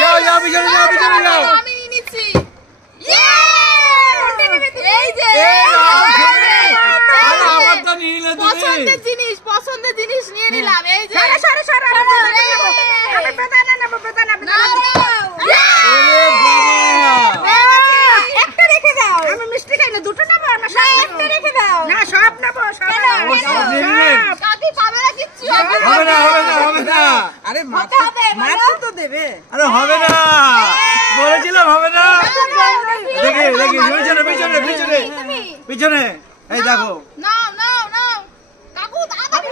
যাও যাও পিছনে যাও পিছনে যাও আমি নিচ্ছি এই যে আমার তো নিলে তুমি পছন্দের জিনিস নিয়ে নিলাম এই যে আমি বেদানা নেব বেদানা একটা রেখে দাও আমি মিষ্টি খাই না দুটো নেব না একটা রেখে দাও না সব নেব সব কাকি পাবে না কিচ্ছু হবে না হবে না হবে না আরে মারতে তো দেবে আরে হবে না বলেছিলাম হবে না দেখে দেখে পিছনে পিছনে পিছনে পিছনে এই দেখো নাও নাও নাও কাকু তাড়াতাড়ি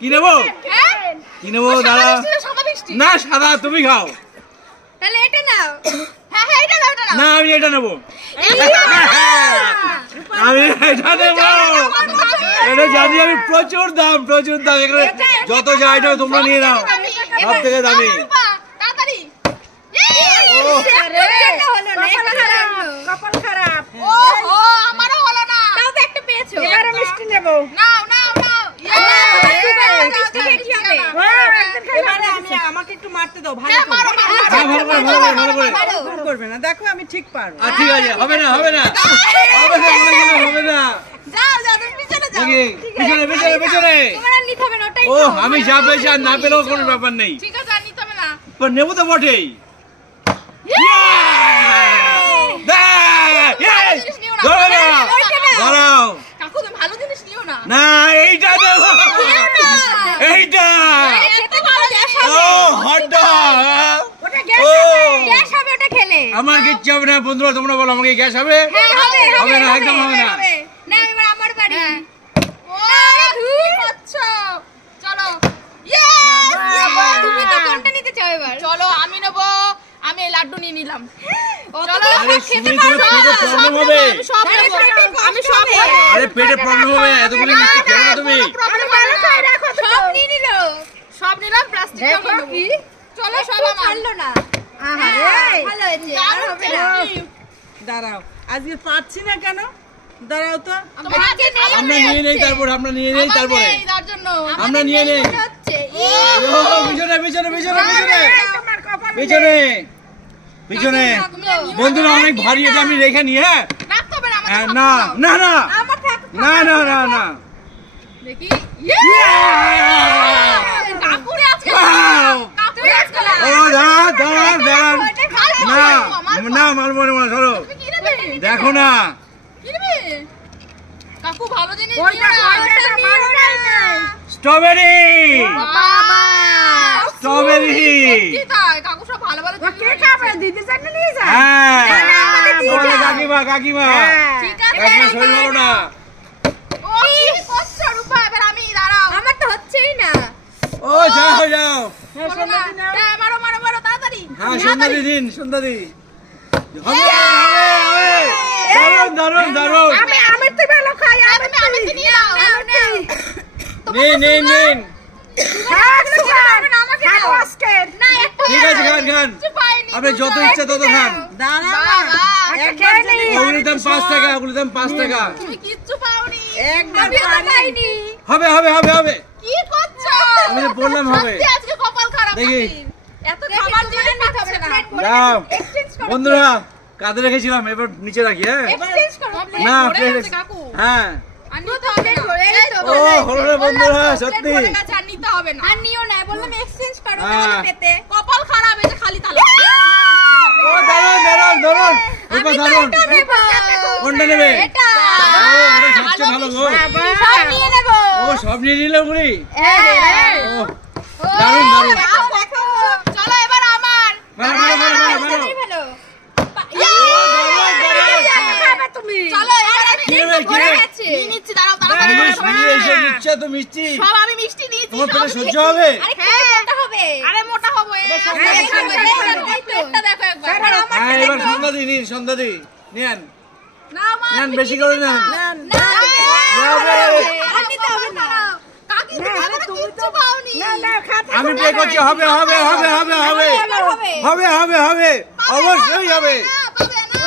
কি নেবো কি নেবো দাদা না সাদা তুমি খাও তাহলে এটা নাও হ্যাঁ হ্যাঁ এটা নাও এটা নাও না আমি এটা নেবো আমি এটা নেবো এটা জানি আমি প্রচুর দাম এখানে যত যা এটা তোমরা নিয়ে নাও সব থেকে দামি তাড়াতাড়ি কপাল খারাপ ওহো আমারও হলো না তাও তো একটা পেয়েছো এবারে মিষ্টি নেব নাও নাও নাও এবারে আমি আমাকে একটু মারতে দাও ভালো মারো ভুল করবে না দেখো আমি ঠিক পারবো ঠিক আছে হবে না হবে না হবে না হবে না যাও যাও তুমি পিছনে যাও পিছনে পিছনে পিছনে তোমার আর নিতে হবে না ওটাই ও আমি যা পেয়েছি আর না পেলেও কোনো ব্যাপার নেই ঠিক আছে আর নিতে হবে না নেবো তো বটেই দাঁড়াও কাকু তুমি ভালো জিনিস নিও না না এইটা দেবো এইটা খেতে ভালো গ্যাস ও হটডগ ওটা গ্যাস হবে ওটা খেলে আমার কিচ্ছু হবে না বন্ধুরা তোমরা বলো আমাকে গ্যাস হবে হ্যাঁ হবে হবে না একদম হবে না না এবার আমার বাড়ি ও কি করছো চলো তুমি তো কোনটা নিতে চাও এবার চলো আমি নেব আমি এই লাড্ডু নিয়ে নিলাম চলো আরে সুমি তোমার পেটে প্রবলেম হবে আমি সব আরে পেটে প্রবলেম হবে এতগুলো মিষ্টি খেলো না তুমি সব নিয়ে নিল সব নিলাম প্লাস্টিকটা কি চলো সব আমার না আহারে ভালো হয়েছে আর হবে না দাঁড়াও আজকে পাচ্ছি না কেন দাঁড়াও তো তোমাকে নেই আমরা নিয়ে নেই তারপরে আমরা নিয়ে নেই তারপরে তার জন্য আমরা নিয়ে নেই হচ্ছে পিছনে পিছনে পিছনে পিছনে পিছনে পিছনে বন্ধুরা অনেক ভারী এটা আমি রেখে নিয়ে রাখতে হবে না না না না আমার থাক না না না না দেখি কাকুরে আজকে কাকুরে আজকে ও দাঁড়ান দাঁড়ান দাঁড়ান না না মারবো না সরো তুমি কি নেবে দেখো না কি নেবে কাকু ভালো জিনিস স্ট্রবেরি বাবা স্ট্রবেরি কি তাই কাকু সব ভালো ভালো কে খাবে দিদির জন্য নিয়ে যা হ্যাঁ আমাদের দিয়ে বলো যাও। কাকিমা কাকিমা ঠিক আছে কাকিমা শরীর ভালো না ও কি করছো রূপা এবার আমি দাঁড়াও আমার তো হচ্ছেই না ও যাও যাও বলো না হ্যাঁ মারো মারো মারো তাড়াতাড়ি হ্যাঁ সন্ধ্যা দিন সন্ধ্যা দি হবে হবে দারুন দারুন দারুন আমি তো ভালো খাই আমি নিয়ে নাও নিন নিন নিন ঠিক আছে খান খান আপনি যত ইচ্ছা তত খান ওগুলোর দাম 5 টাকা ওগুলোর দাম 5 টাকা কিচ্ছু পাওনি একদম পাইনি হবে হবে হবে হবে কি করছো আমি তো বললাম হবে সত্যি আজকে কপাল খারাপ দেখি। এত খাবার জিনিস নিতে হবে না যাও বন্ধুরা কাঁধে রেখেছিলাম এবার নিচে রাখি হ্যাঁ এক্সচেঞ্জ করো না পড়ে প্লেট গেছে কাকু হ্যাঁ আর নিতে হবে না ও হলো রে বন্ধুরা সত্যি পড়ে গেছে আর নিতে হবে না আর নিও না বললাম এক্সচেঞ্জ করো হ্যাঁ। তাহলে পেতে কপাল খারাপ এই যে খালি তালা ও দারুন দারুন দারুন রূপা দারুন কোনটা নেবে এটা ও এটা সবচেয়ে ভালো গো সব নিয়ে নেব ও সব নিয়ে নিলে গুলি হ্যাঁ ও দারুন দারুন দেখো চলো এবার আমার মারো মারো মারো মারো ভালো তুমি চলো এবার আমি কি নেবে, কি নেবে? নিয়ে নিচ্ছি দাঁড়াও তাড়াতাড়ি নিয়ে এসে নিচ্ছে তো মিষ্টি সব আমি মিষ্টি নিয়েছি তোমার পেটে সব সহ্য হবে মোটা হবে আরে মোটা হবে পেটটা দেখো একবার হ্যাঁ এবার সন্ধ্যা দি নিন সন্ধ্যা দি নেন না মা নেন বেশি করে নেন না যাবে। আর নিতে হবে না কাকি তুমি কিচ্ছু পাওনি আমি পে করছি হবে হবে হবে হবে হবে হবে হবে হবে অবশ্যই হবে পাবে না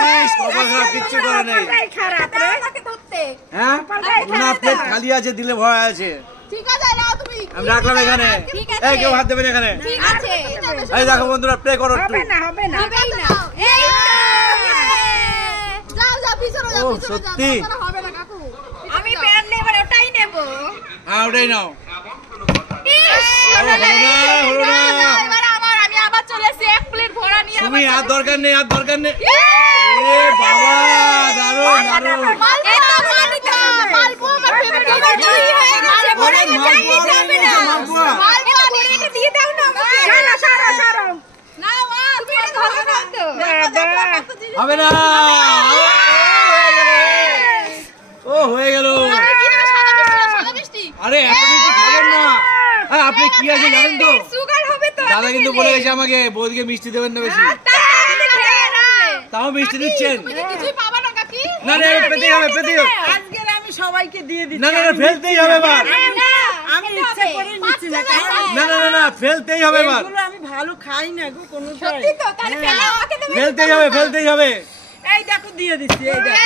প্লিজ কপাল খারাপ কিচ্ছু করে নেই খারাপ আমাকে ধরতে হ্যাঁ না প্লেট খালি আছে দিলে ভয় আছে ঠিক আছে নাও তুমি আমি রাখলাম এখানে ঠিক আছে। এই কেউ হাত দেবেন এখানে ঠিক আছে এই দেখো বন্ধুরা প্লে করো একটু হবে না হবে না এই তো যাও যাও পিছনে যাও ও, পিছনে যাও সত্যি? তোমার দ্বারা হবে না কাকু আমি পেন নেব ওটাই নেব হ্যাঁ ওটাই নাও ইস, হলো না, হলো না। না, এবার আমি আবার চলে এসেছি এক প্লেট ভরা নিয়ে তুমি আবার আর দরকার নেই আর দরকার নেই ইয়ে! এ বাবা দারুণ দারুণ মালপোয়া, মালপোয়া আমার favorite এবার তৈরি হয়ে গেছে। আরে মালপোয়া হবে না মালপোয়া মালপোয়া ভরে এটা দিয়ে দাও না আমাকে। সারো সারো সারো না, মা, তুমি এটা ধরো না তো। বাবা হবে না ও হয়ে গেল আরে কি দেবে? সাদা মিষ্টি না, সাদা মিষ্টি? আরে এত মিষ্টি খাবেন না হ্যাঁ আপনি কি আছে জানেন তো সুগার হবে তো দাদা কিন্তু বলে গেছে আমাকে বৌদিকে মিষ্টি দেবেন না বেশি তাও মিষ্টি দিচ্ছেন তুমি কি কিছুই পাবা না কাকি? না না পেতেই হবে পেতেই হবে আজকে আমি সবাইকে দিয়ে দিচ্ছি না না না ফেলতেই হবে এবার আমি ইচ্ছা করে নিচ্ছি না কারণ না না না না ফেলতেই হবে এবার এগুলো আমি ভালো খাই না গো কোনো সত্যি তো, তাহলে ফেলে আমাকে দেবে। ফেলতেই হবে এই দেখো দিয়ে দিচ্ছি এই দেখো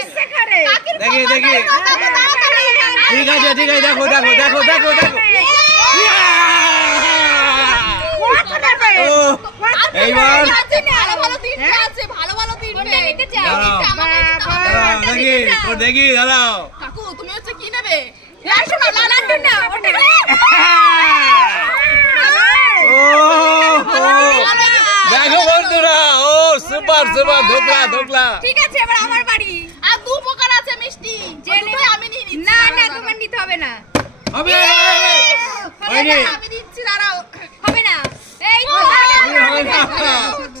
ইচ্ছে করে কাকির দেখি, কপালে দেখি। কথা তো তাড়াতাড়ি। ঠিক আছে দেখো ও এইবার আছে, ভালো ভালো তিনটে আছে, ভালো ভালো তিনটে। দাঁড়াও। তিনটে আমাকে দিতে হবে। দাঁড়াও, দেখি দাঁড়াও কাকু তুমি হচ্ছে কি নেবে? লাড্ডু না, লাড্ডু না, ওটা না। ও দেখো বন্ধুরা ও সুপার ধোকলা ঠিক আছে এবার আমার বাড়ি। আর দু প্রকার আছে মিষ্টি, যে নেবে আমি নিয়ে নিচ্ছি। না না তোমার নিতে হবে না। হবে হবে না, আমি দিচ্ছি, দাঁড়াও। হবে না। এই তো হবে না।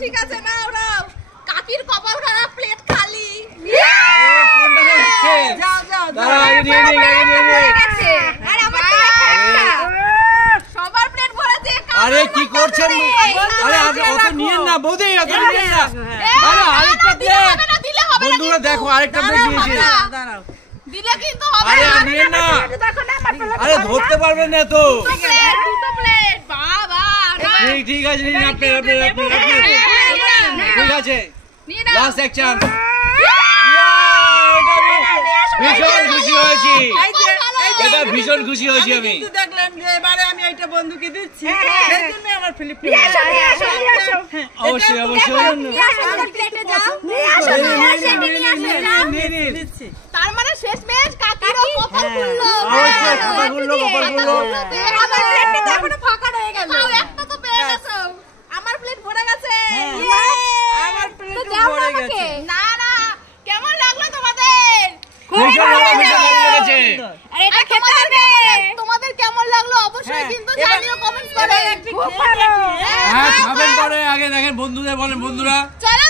ঠিক আছে নাও নাও। কাকির কপাল খারাপ, প্লেট খালি। কোনটা হচ্ছে যাও যাও দাঁড়াও আগে নিয়ে নিই হয়ে গেছে। আর আমার তো একটা। সবার প্লেট ভরেছে। আরে কি করছেন আরে অত নিয়েন না বৌদি অত নিয়েন না আরে আরেকটা দিলে প্লেট হবে না, দিলে হবে না বন্ধুরা কিন্তু। দেখো আরেকটা প্লেট নিয়েছে দাঁড়াও দিলে কিন্তু হবে আরে না। আর নিয়েন না দেখো না আমার পেলে আরে ধরতে পারবেন না তো দুটো প্লেট বাবা না। ঠিক আছে নিন আপনি ঠিক আছে নিয়ে নাও। লাস্ট এক চান্স ভীষণ খুশি হয়েছি এই যে এই যে এটা ভীষণ খুশি হয়েছি আমি কিন্তু দেখলাম যে এবারে আমি এইটা বন্ধুকে দিচ্ছি সেই জন্য আমার ফিলিপ নিয়ে আসো নিয়ে আসো নিয়ে আসো অবশ্যই অবশ্যই নিয়ে আসো আমার প্লেটে যাও। নিয়ে আসো নিয়ে আসো নিয়ে আসো, যাও। দিচ্ছি তার মানে শেষমেশ কাকিরও কপাল খুললো। অবশ্যই কপাল খুললো, কপাল খুললো। আমার প্লেটটা তো এখনো ফাঁকা রয়ে গেল। একটা তো পেয়ে গেছো। আমার প্লেট ভরে গেছে। ইয়ে! আমার প্লেট তো দাও না ভরে আমাকে। গেছে না না কেমন লাগলো তোমাদের? ভীষণ ভালো লেগেছে আরে এটা খেতে হবে। তোমাদের কেমন লাগলো অবশ্যই কিন্তু জানিও কমেন্টস করে। খুব ভালো হ্যাঁ খাবেন পরে আগে দেখেন বন্ধুদের বলেন বন্ধুরা চলো